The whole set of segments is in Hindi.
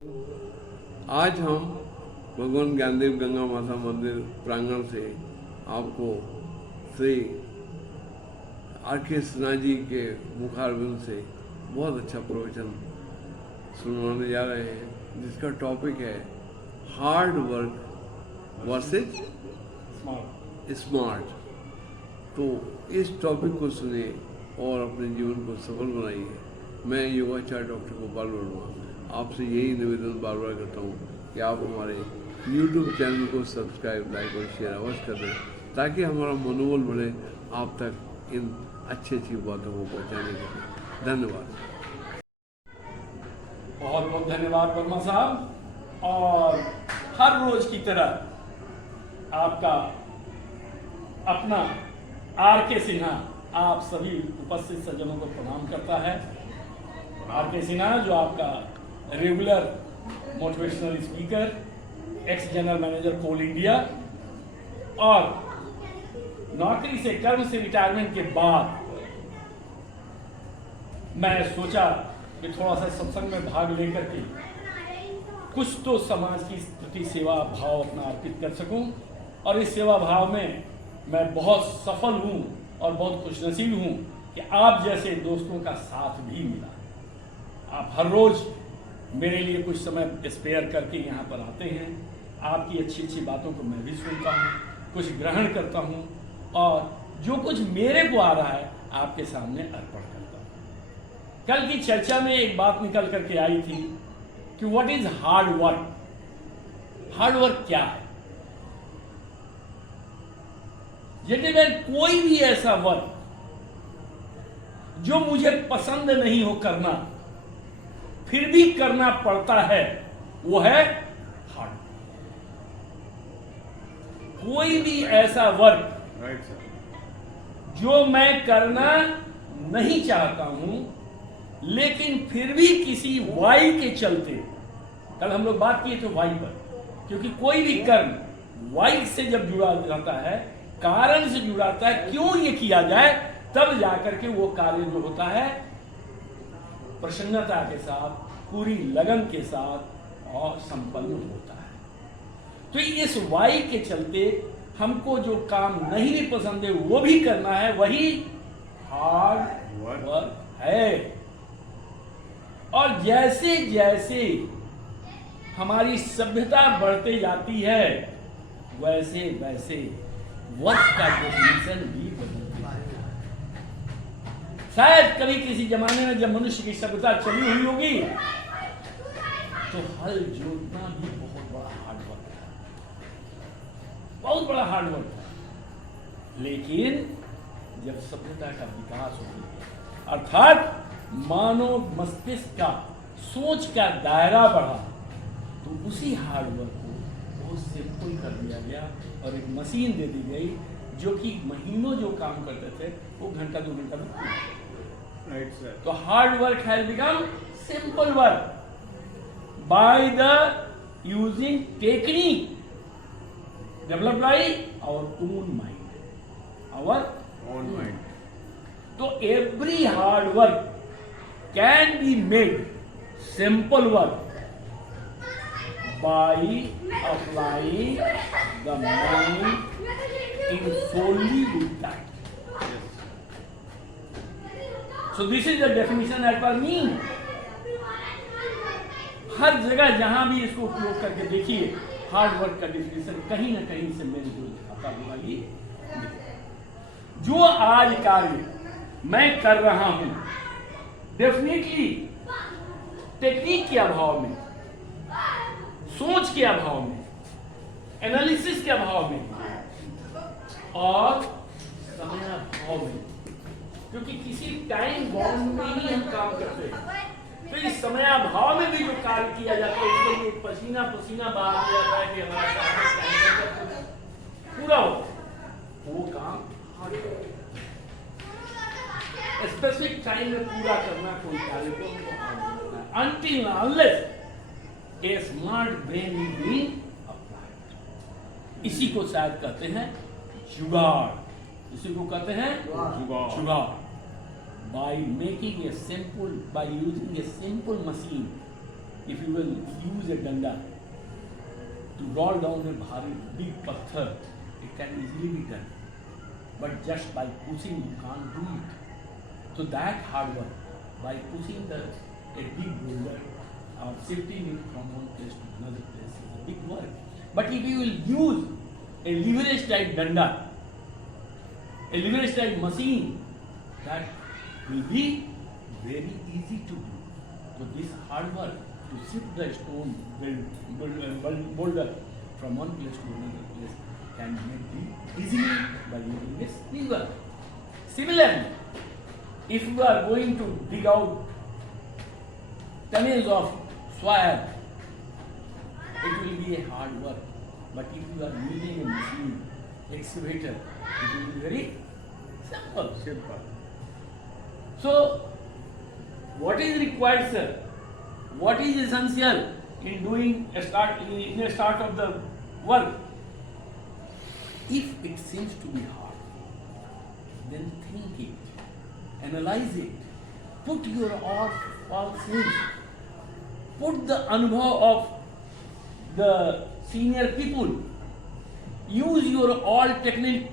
आज हम भगवान ज्ञानदेव गंगा माता मंदिर प्रांगण से आपको श्री आर.के. सिन्हा जी के मुखारबिंद से बहुत अच्छा प्रवचन सुनवाने जा रहे हैं, जिसका टॉपिक है हार्ड वर्क वर्सेज स्मार्ट। तो इस टॉपिक को सुनिए और अपने जीवन को सफल बनाइए। मैं योगाचार्य डॉक्टर गोपाल वर्मा आपसे यही निवेदन बार बार करता हूँ कि आप हमारे YouTube चैनल को सब्सक्राइब, लाइक और शेयर अवश्य कर दें, ताकि हमारा मनोबल बढ़े आप तक इन अच्छी बातों को पहुँचाने के लिए। धन्यवाद। बहुत बहुत धन्यवाद वर्मा साहब। और हर रोज की तरह आपका अपना आर.के. सिन्हा आप सभी उपस्थित सज्जनों को प्रणाम करता है। आर.के. सिन्हा जो आपका regular motivational speaker, ex general manager Coal India, और नौकरी से कर्म से रिटायरमेंट के बाद मैं सोचा कि थोड़ा सा सत्संग में भाग लेकर के कुछ तो समाज की प्रति सेवा भाव अपना अर्पित कर सकूं। और इस सेवा भाव में मैं बहुत सफल हूं और बहुत खुशनसीब हूं कि आप जैसे दोस्तों का साथ भी मिला। आप हर रोज मेरे लिए कुछ समय स्पेयर करके यहाँ पर आते हैं। आपकी अच्छी अच्छी बातों को मैं भी सुनता हूँ, कुछ ग्रहण करता हूँ, और जो कुछ मेरे को आ रहा है आपके सामने अर्पण करता हूँ। कल की चर्चा में एक बात निकल करके आई थी कि what is hard work. Hard work क्या है? जेंटलमैन, कोई भी ऐसा वर्क जो मुझे पसंद नहीं हो करना, फिर भी करना पड़ता है, वो है हार्ड। कोई भी ऐसा वर्क जो मैं करना नहीं चाहता हूं, लेकिन फिर भी किसी वाई के चलते, कल हम लोग बात किए थे वाई पर, क्योंकि कोई भी कर्म वाई से जब जुड़ा जाता है, कारण से जुड़ाता है, क्यों ये किया जाए, तब जाकर के वो कार्य जो होता है प्रसन्नता के साथ, पूरी लगन के साथ और संपन्न होता है। तो इस वाई के चलते हमको जो काम नहीं भी पसंद है वो भी करना है, वही हार्ड वर्क है। और जैसे जैसे हमारी सभ्यता बढ़ते जाती है, वैसे वैसे वर्क का डेफिनेशन भी बदलती है। शायद कभी किसी जमाने में जब मनुष्य की सभ्यता चली हुई होगी, तो हल जोतना भी बहुत बड़ा हार्ड वर्क है, बहुत बड़ा हार्ड वर्क है। लेकिन जब सभ्यता का विकास होता है, अर्थात मानव मस्तिष्क का सोच का दायरा बढ़ा, तो उसी हार्ड वर्क को बहुत सिंपल कर दिया गया और एक मशीन दे दी गई, जो कि महीनों जो काम करते थे वो घंटा 2 घंटा में। तो hard work has become simple work by the using technique developed by our own mind, our own mind. So every hard work can be made simple work by applying the mind in solely with that. So this is the definition as per me. हर जगह जहां भी इसको उपयोग करके देखिए, हार्ड वर्क का डिफिनेशन कहीं ना कहीं से मेरे जो दिखाता हुआ ही जो आज कार्य मैं कर रहा हूं, डेफिनेटली टेक्निक के अभाव में, सोच के अभाव में, एनालिसिस के अभाव में और समय अभाव में, क्योंकि किसी टाइम बाउंड में ही हम काम करते हैं। तो इस समय अभाव में भी जो कार्य किया जाता है, इसके लिए पसीना पसीना बहा दिया जाता है कि हमारा पूरा हो, वो काम स्पेसिफिक टाइम में पूरा करना कोई कार्य को until unless A smart brain is being applied. इसी को शायद कहते हैं जुगाड़, इसी को कहते हैं जुगाड़। by using a simple machine if you will use a danda to roll down a bhari big patthar, it can easily be done. But just by pushing, you can't do it. So that hard work, by pushing a big boulder or shifting it from one place to another place, is a big work. But if you will use a leverage type danda, a leverage type machine, that will be very easy to do. So this hard work to shift the stone boulder from one place to another place can be easily by using this lever. Similarly, if you are going to dig out tonnage of soil, it will be a hard work. But if you are using a machine, excavator, it will be very simple. So, what is required, sir? What is essential in doing a start of the work? If it seems to be hard, then think it, analyze it, put your all things, put the anubhav of the senior people, use your all technique,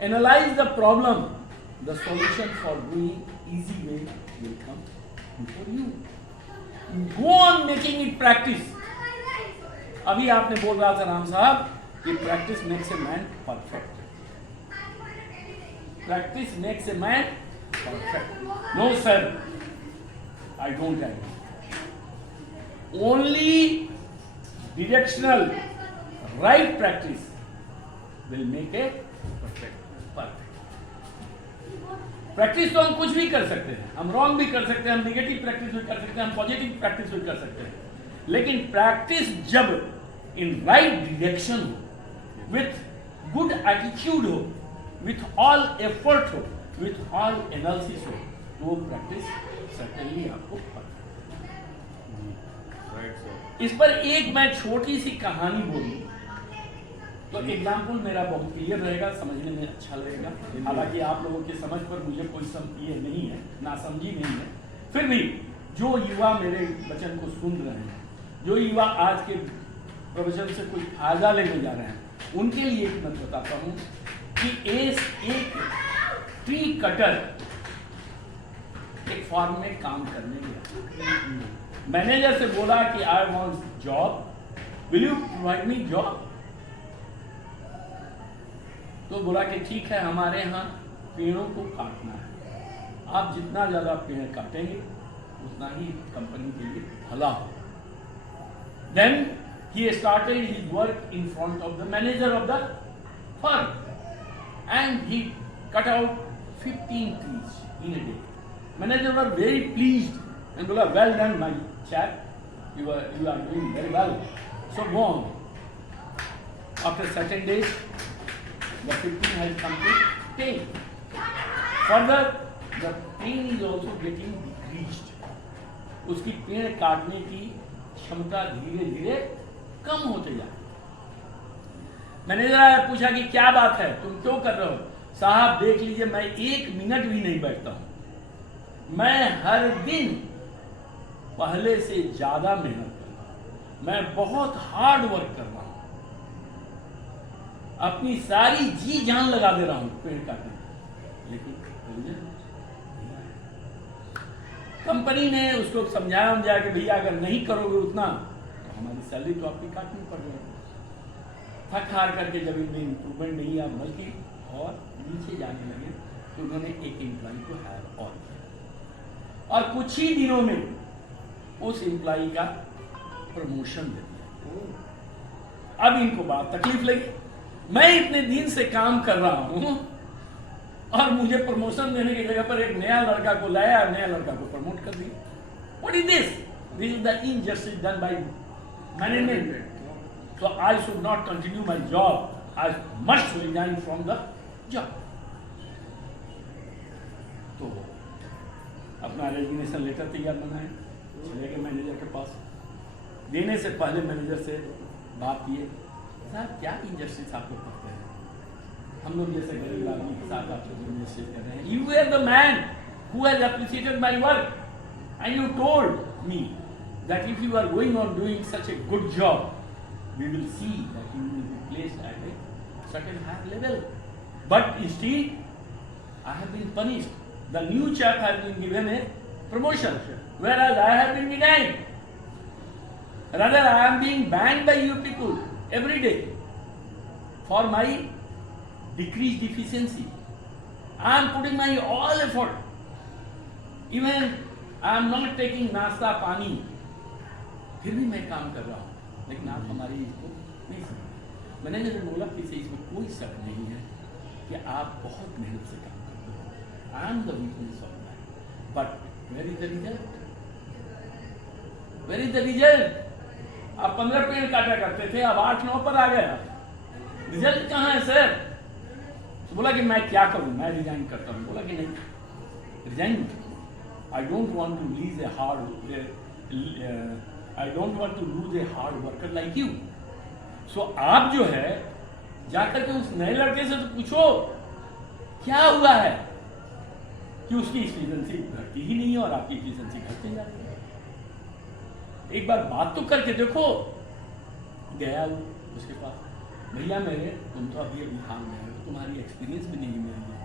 analyze the problem, the solution for doing easy way will come before you. Go on making it practice. अभी आपने बोल रहा था राम साहब कि practice makes a man perfect. Practice makes a man perfect. No sir, I don't agree. Only directional right practice will make a perfect. Practice तो हम कुछ भी कर सकते हैं, हम रॉन्ग भी कर सकते हैं, हम निगेटिव प्रैक्टिस भी कर सकते हैं, हम पॉजिटिव प्रैक्टिस भी कर सकते हैं, लेकिन प्रैक्टिस जब इन राइट डायरेक्शन हो, विथ गुड एटीट्यूड हो, विथ ऑल एफर्ट हो, विथ ऑल एनालिसिस हो, तो वो प्रैक्टिस सर्टेनली आपको इस पर एक मैं छोटी सी कहानी बोलूं तो एग्जाम्पल मेरा बहुत क्लियर रहेगा, समझने में अच्छा लगेगा। हालांकि आप लोगों की समझ पर मुझे कोई ये नहीं है, नासमझी नहीं है, फिर भी जो युवा मेरे वचन को सुन रहे हैं, जो युवा आज के प्रवचन से कोई फायदा लेने जा रहे हैं, उनके लिए एक मैं बताता हूँ कि एक ट्री कटर एक फार्म में काम करने गया। मैनेजर से बोला कि I want job, will you provide me job? तो बोला कि ठीक है, हमारे यहाँ पेड़ों को काटना है, आप जितना ज़्यादा पेड़ काटेंगे उतना ही कंपनी के लिए भला हो। Then he started his work in front of the manager of the firm and he cut out 15 trees in a day. Manager was very pleased and बोला well done my chap, you are doing very well, so go on. After certain days the 15 has come to 10. Further, the pain is also getting decreased. उसकी पेड़ काटने की क्षमता धीरे धीरे कम होते जा रही। मैनेजर आया, पूछा कि क्या बात है, तुम क्यों कर रहे हो? साहब देख लीजिए, मैं 1 मिनट भी नहीं बैठता हूं, मैं हर दिन पहले से ज्यादा मेहनत कर रहा हूं, मैं बहुत हार्ड वर्क कर रहा हूं, अपनी सारी जी जान लगा दे रहा हूं पेड़ काटने, लेकिन कंपनी ने उसको समझाया कि भैया अगर नहीं करोगे उतना तो हमारी सैलरी तो आपकी काटनी पड़ जाएगी। थक हार करके जब इनमें इंप्रूवमेंट नहीं आया बल्कि और नीचे जाने लगे, तो उन्होंने एक एम्प्लॉय को हायर और किया और कुछ ही दिनों में उस एम्प्लॉय का प्रमोशन दे दिया। अब इनको बात तकलीफ लगी, मैं इतने दिन से काम कर रहा हूं और मुझे प्रमोशन देने की जगह पर एक नया लड़का को लाया, नया लड़का को प्रमोट कर दिया। What is this? This is the injustice done by management. So I should not continue my job. I must resign from the job. तो अपना रेजिग्नेशन लेटर तैयार बनाए, चले गए मैनेजर के पास। देने से पहले मैनेजर से बात किए, साहब क्या इंजस्टिस आप लोग करते हैं, हम लोग जैसे गरीब आदमी के साथ आप लोग इंजस्टिस कर रहे हैं। You were the man who has appreciated my work and you told me that if you are going on doing such a good job, we will see that you will be placed at a certain higher level. But instead, I have been punished. The new chap has been given a promotion, whereas I have been denied. Rather, I am being banned by you people every day for my decreased efficiency. I am putting my all effort. Even I am not taking नाश्ता पानी, फिर भी मैं काम कर रहा हूँ, लेकिन आप हमारी इसको नहीं समझते। मैनेजर ने बोला कि इसमें कोई शक नहीं है कि आप बहुत मेहनत से काम करते हो। I am the weakness of that, but where is the result? Where is the result? आप 15 पेड़ काटा करते थे, अब 8-9 पर आ गया। रिजल्ट कहाँ है सर? तो बोला कि मैं क्या करूँ, मैं रिजाइन करता हूँ। बोला कि नहीं, resign I don't want to lose a hard worker like you. So आप जो है जाकर के उस नए लड़के से तो पूछो क्या हुआ है कि उसकी एफिशिएंसी घटती ही नहीं है और आपकी एफिशिएंसी घटती जा रही है। एक बार बात तो करके देखो। गया वो उसके पास, भैया मेरे तुम तो अभी हाल में हो, तुम्हारी एक्सपीरियंस भी नहीं है,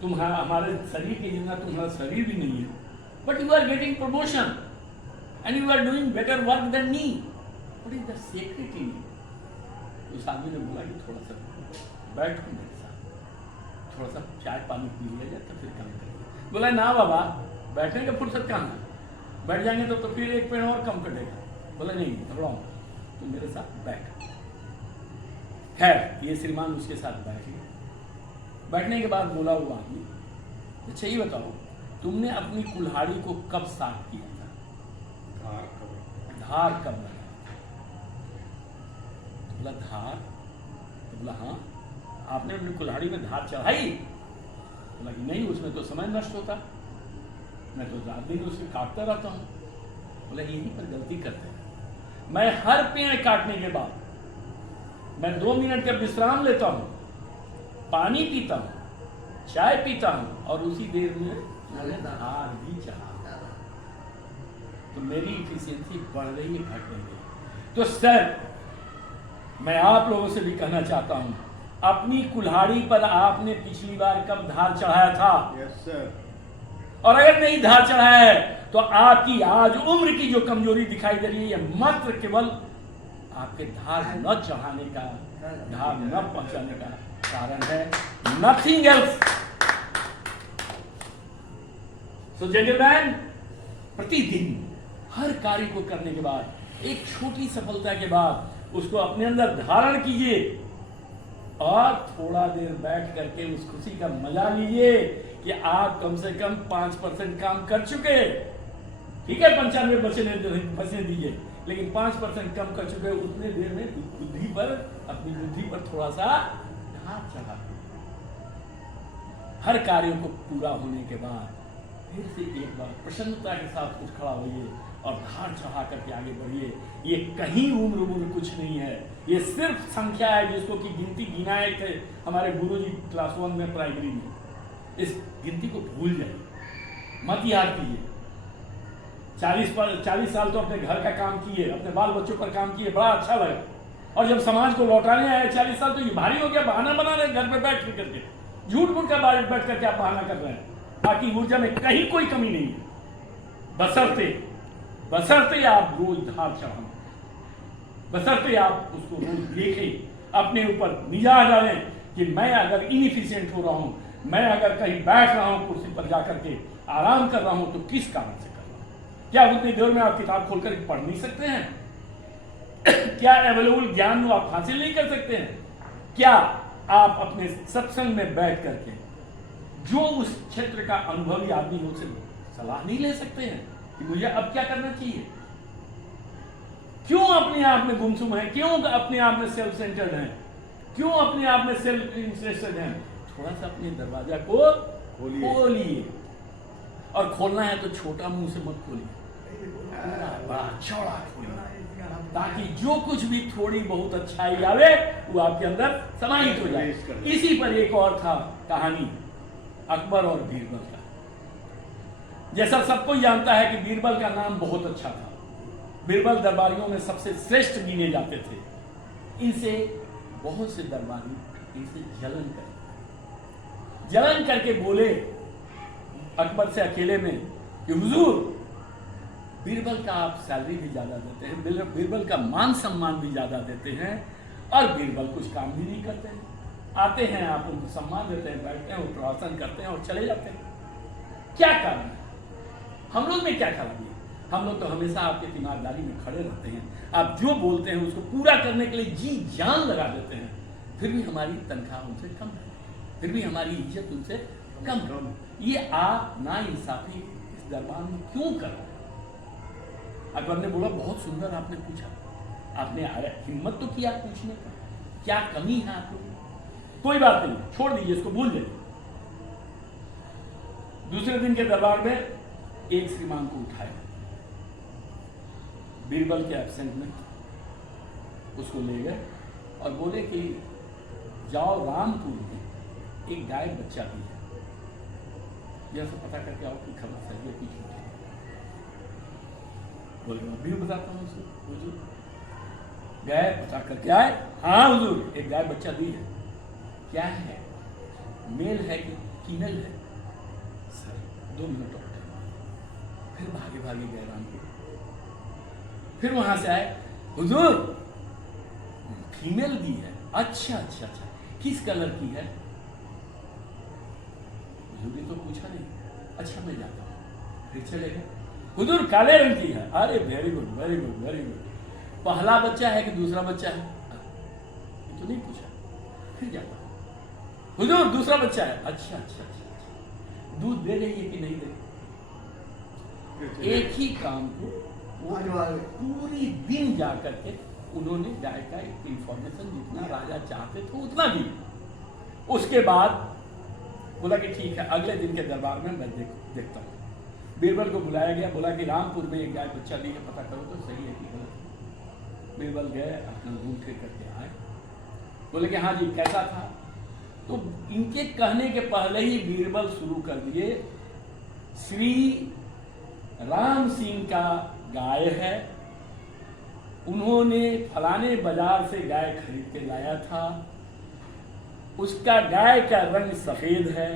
तुम्हारा हमारे शरीर के जितना तुम्हारा शरीर भी नहीं है, but you are getting promotion and you are doing better work than me. What is the secret in it? उस आदमी ने बोला कि थोड़ा सा बैठो मेरे साथ, थोड़ा सा चाय पानी पी लिया जाए तो फिर काम करेंगे। बोला ना बाबा, बैठने का फुर्सत कहाँ है, बैठ जाएंगे तो फिर एक पेड़ और कम कटेगा। बोला नहीं, रॉन्ग, तुम मेरे साथ बैठ। खैर ये श्रीमान उसके साथ बैठ गए। बैठने के बाद बोला वो आदमी, अच्छा ये बताओ तुमने अपनी कुल्हाड़ी को कब साफ किया था? धार कब लगा? तो बोला धार? तो बोला हाँ। आपने अपनी कुल्हाड़ी में धार चढ़ाई? बोला कि नहीं, उसमें तो समय नष्ट होता, मैं तो रात दिन उसे काटता रहता हूँ। बोला यहीं पर गलती करते हैं। मैं हर पेड़ काटने के बाद मैं 2 मिनट का विश्राम लेता हूँ, पानी पीता हूँ, चाय पीता हूँ और उसी देर में मैंने धार भी चढ़ा, तो मेरी इफिशियंसी बढ़ रही है, घट रही है। तो सर मैं आप लोगों से भी कहना चाहता हूँ, अपनी कुल्हाड़ी पर आपने पिछली बार कब धार चढ़ाया था? Yes sir. और अगर नहीं धार चढ़ाया है तो आपकी आज उम्र की जो कमजोरी दिखाई दे रही है, ये मात्र केवल आपके धार न चढ़ाने का, धार न पहुंचाने का कारण है, नथिंग एल्स। सो जेंटलमैन, प्रतिदिन हर कार्य को करने के बाद, एक छोटी सफलता के बाद उसको अपने अंदर धारण कीजिए और थोड़ा देर बैठ करके उस खुशी का मजा लीजिए कि आप कम से कम 5% काम कर चुके। ठीक है, 95 बचने दीजिए, लेकिन 5% कम कर चुके। उतने देर में बुद्धि पर, अपनी बुद्धि पर थोड़ा सा धार चढ़ा। हर कार्य को पूरा होने के बाद फिर से एक बार प्रसन्नता के साथ उठ खड़ा होइए और धार चढ़ा करके आगे बढ़िए। ये कहीं उम्र कुछ नहीं है, ये सिर्फ संख्या है जिसको कि गिनती गिनाए थे हमारे गुरुजी क्लास 1 में, प्राइमरी में। इस गिनती को भूल जाइए, मत याद कीजिए। 40 साल तो अपने घर का काम किए, अपने बाल बच्चों पर काम किए, बड़ा अच्छा लगा, और जब समाज को लौटाने आए 40 साल तो ये भारी हो गया, बहाना बना रहे घर पे बैठ करके, झूठ मूठ का बैठ करके आप बहाना कर रहे हैं। बाकी ऊर्जा में कहीं कोई कमी नहीं है, बशर्ते आप रोज धार चढ़ाएं, बशर्ते आप उसको रोज देखें, अपने ऊपर निगाह डालें कि मैं अगर इनएफिशिएंट हो रहा हूं, मैं अगर कहीं बैठ रहा हूं कुर्सी पर जाकर के आराम कर रहा हूं, तो किस कारण से कर रहा हूं? क्या उतनी देर में आप किताब खोलकर पढ़ नहीं सकते हैं? क्या अवेलेबल ज्ञान आप हासिल नहीं कर सकते हैं? क्या आप अपने सत्संग में बैठ करके जो उस क्षेत्र का अनुभवी आदमी है उससे सलाह नहीं ले सकते हैं कि मुझे अब क्या करना चाहिए? क्यों अपने आप में गुमसुम है? क्यों अपने आप में सेल्फ सेंटर्ड है? क्यों अपने आप में सेल्फ इंटरेस्टेड है? थोड़ा सा अपने दरवाजा को खोलिए, और खोलना है तो छोटा मुंह से मत खोलिए, बड़ा चौड़ा खोलिए, ताकि जो कुछ भी थोड़ी बहुत अच्छाई आवे वो आपके अंदर समाहित हो जाए। इसी पर एक और था कहानी, अकबर और बीरबल का। जैसा सबको जानता है कि बीरबल का नाम बहुत अच्छा था, बीरबल दरबारियों में सबसे श्रेष्ठ गिने जाते थे। इनसे बहुत से दरबारी इनसे जलन करके बोले अकबर से अकेले में कि हुजूर, बीरबल का आप सैलरी भी ज्यादा देते हैं, बीरबल का मान सम्मान भी ज्यादा देते हैं, और बीरबल कुछ काम भी नहीं करते हैं। आते हैं, आप उनको सम्मान देते हैं, बैठते हैं, प्रवचन करते हैं और चले जाते हैं। क्या कारण है? हम लोग में क्या खराबी है? हम लोग तो हमेशा आपके तीमारदारी में खड़े रहते हैं, आप जो बोलते हैं उसको पूरा करने के लिए जी जान लगा देते हैं, फिर भी हमारी तनख्वाह उनसे कम है, फिर भी हमारी इज्जत उनसे कम है। ये आप ना इंसाफी इस दरबार में क्यों कर रहे हैं? अकबर ने बोला, बहुत सुंदर आपने पूछा, आपने हिम्मत तो किया पूछने का, क्या कमी है आप लोगों में? कोई बात नहीं, छोड़ दीजिए इसको, भूल जाइए। दूसरे दिन के दरबार में एक श्रीमान को उठाया, बीरबल के एब्सेंट में उसको ले गए और बोले कि जाओ रामपुर में एक गाय बच्चा भी है, यह सब पता करके आओ कि खबर सही है कि झूठी है। बोले मैं भी बताता हूँ उसको। हुजूर गए, पता करके आए, हाँ हुजूर एक गाय बच्चा दी है। क्या है, मेल है कि फीमेल है? सर 2 मिनट और टाइम। फिर भागे गए रामपुर, फिर वहां से आए, हुजूर फीमेल दी है। अच्छा, किस कलर की है? हुजूर ने तो पूछा नहीं। अच्छा मैं जाता हूँ। फिर चले गए, हुजूर काले रंग की है। अरे वेरी गुड। पहला बच्चा है कि दूसरा बच्चा है? ये तो नहीं पूछा। फिर जाता हूँ, हुजूर दूसरा बच्चा है। अच्छा, दूध दे रही है कि नहीं दे रही? एक ही काम को पूरी दिन जा करके उन्होंने गाय का इंफॉर्मेशन जितना राजा चाहते थे उतना दी। उसके बाद बोला कि ठीक है, अगले दिन के दरबार में मैं देखता हूँ। बीरबल को बुलाया गया, बोला कि रामपुर में एक गाय बच्चा दी है, पता करो तो सही है कि गलत। बीरबल गए, अपना घूम फिर करके आए, बोले कि हाँ जी कैसा था? तो इनके कहने के पहले ही बीरबल शुरू कर दिए, श्री राम सिंह का गाय है, उन्होंने फलाने बाजार से गाय खरीद के लाया था, उसका गाय का रंग सफेद है,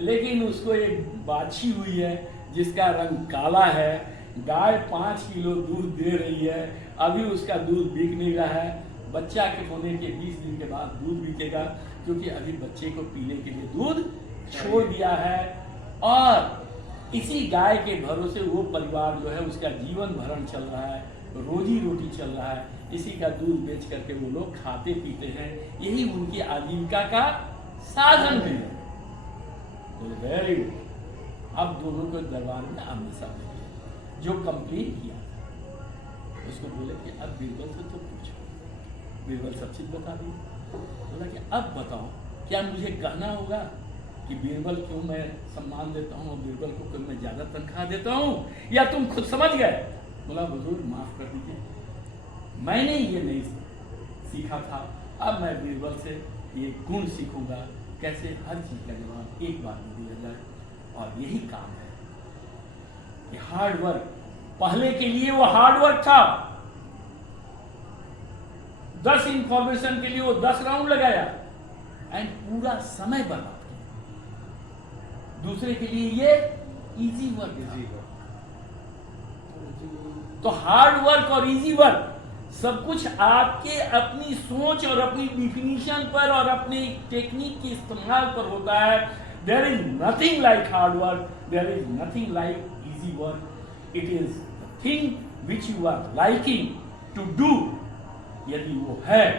लेकिन उसको एक बाछी हुई है जिसका रंग काला है। गाय 5 किलो दूध दे रही है, अभी उसका दूध बिक नहीं रहा है, बच्चा के होने के 20 दिन के बाद दूध बिकेगा, क्योंकि अभी बच्चे को पीने के लिए दूध छोड़ दिया है। और इसी गाय के भरोसे वो परिवार जो है उसका जीवन भरण चल रहा है, रोजी रोटी चल रहा है, इसी का दूध बेच करके वो लोग खाते पीते हैं, यही उनकी आजीविका का साधन भी है। बोले वेरी गुड। अब दोनों को दरबार में आमने सामने किया, जो कंप्लेन किया था उसको बोले कि अब बीरबल से तो पूछो। बीरबल सब चीज बता दी। बोला कि अब बताओ, क्या मुझे कहना होगा कि बीरबल क्यों मैं सम्मान देता हूँ, बीरबल को क्यों मैं ज्यादा तनख्वाह देता हूँ, या तुम खुद समझ गए? बोला हुजूर माफ कर दीजिए, मैंने ये नहीं सीखा था, अब मैं बीरबल से ये गुण सीखूंगा, कैसे हर चीज का जवाब एक बार में दिया जाए, और यही काम है कि हार्ड वर्क। पहले के लिए वो हार्ड वर्क था, 10 इंफॉर्मेशन के लिए वो 10 राउंड लगाया एंड पूरा समय बर्बाद किया। दूसरे के लिए ये इजी वर्क। तो हार्ड वर्क और इजी वर्क सब कुछ आपके अपनी सोच और अपनी डिफिनीशन पर और अपनी टेक्निक के इस्तेमाल पर होता है। There is nothing like hard work, there is nothing like easy work. It is the thing which you are liking to do. यदि वो है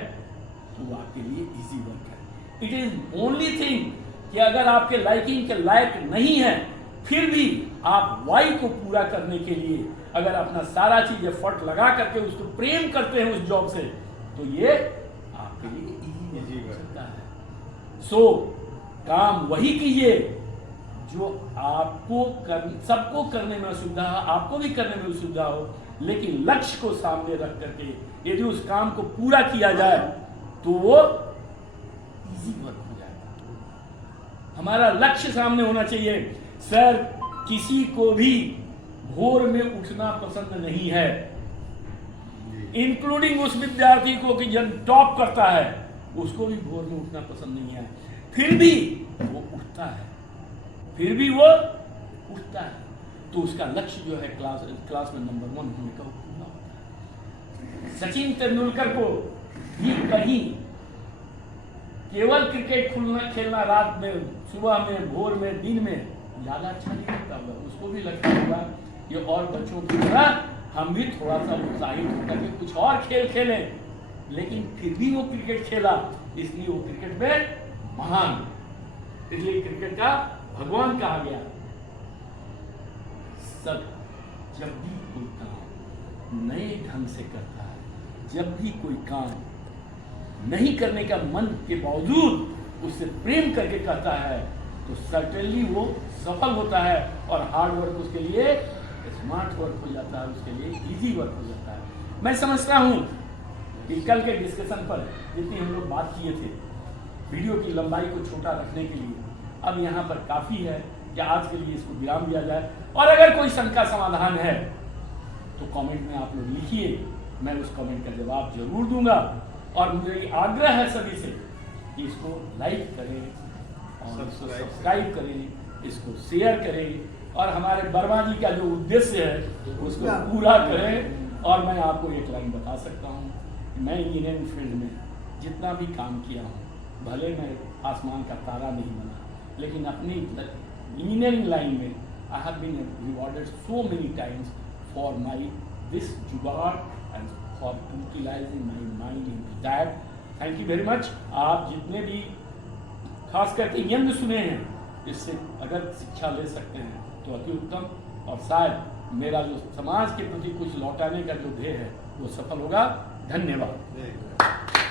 तो वो आपके लिए इजी वर्क है। इट इज ओनली थिंग कि अगर आपके लाइकिंग के लायक नहीं है, फिर भी आप वाई को पूरा करने के लिए अगर अपना सारा चीज एफर्ट लगा करके उसको प्रेम करते हैं उस जॉब से, तो ये आपके लिए इजी हो सकता है। सो काम वही कीजिए जो आपको सबको करने में असुविधा हो, आपको भी करने में असुविधा हो, लेकिन लक्ष्य को सामने रख करके यदि उस काम को पूरा किया जाए तो वो इजी वर्क हो जाएगा। हमारा लक्ष्य सामने होना चाहिए। सर किसी को भी भोर में उठना पसंद नहीं है, इंक्लूडिंग उस विद्यार्थी को कि जब टॉप करता है उसको भी भोर में उठना पसंद नहीं है, फिर भी वो उठता है, फिर भी वो उठता है। तो उसका लक्ष्य जो है क्लास में नंबर 1 होने का पूरा होता है। सचिन तेंदुलकर को भी कहीं केवल क्रिकेट खेलना रात में, सुबह में, भोर में, दिन में ज्यादा अच्छा नहीं लगता होगा, उसको भी लगता होगा कि और बच्चों की तरह हम भी थोड़ा सा उत्साहित होकर के कुछ और खेल खेलें, लेकिन फिर भी वो क्रिकेट खेला, इसलिए वो क्रिकेट में महान, इसलिए क्रिकेट का भगवान कहा गया। सब जब भी कोई काम नए ढंग से करता है, जब भी कोई काम नहीं करने का मन के बावजूद उससे प्रेम करके करता है, तो सर्टेनली वो सफल होता है और हार्ड वर्क उसके लिए स्मार्ट वर्क हो जाता है, उसके लिए इजी वर्क हो जाता है। मैं समझता हूँ कि कल के डिस्कशन पर जितनी हम लोग बात किए थे, वीडियो की लंबाई को छोटा रखने के लिए अब यहाँ पर काफ़ी है कि आज के लिए इसको विराम दिया जाए, और अगर कोई शंका समाधान है तो कमेंट में आप लोग लिखिए, मैं उस कमेंट का जवाब जरूर दूंगा। और मुझे आग्रह है सभी से कि इसको लाइक करें और इसको सब्सक्राइब करें, इसको शेयर करें और हमारे वर्मा जी का जो उद्देश्य है उसको पूरा करें। और मैं आपको एक लाइन बता सकता हूँ, मैं इंजीनियरिंग फील्ड में जितना भी काम किया हूँ, भले मैं आसमान का तारा नहीं बना, लेकिन अपनी इंजीनियरिंग लाइन में I have been rewarded so many times for my this jugaad and for utilising my mind in that. Thank you very much. आप जितने भी खास करके यंग सुने हैं, इससे अगर शिक्षा ले सकते हैं तो अति उत्तम, और शायद मेरा जो समाज के प्रति कुछ लौटाने का जो ध्येय है वो सफल होगा। धन्यवाद।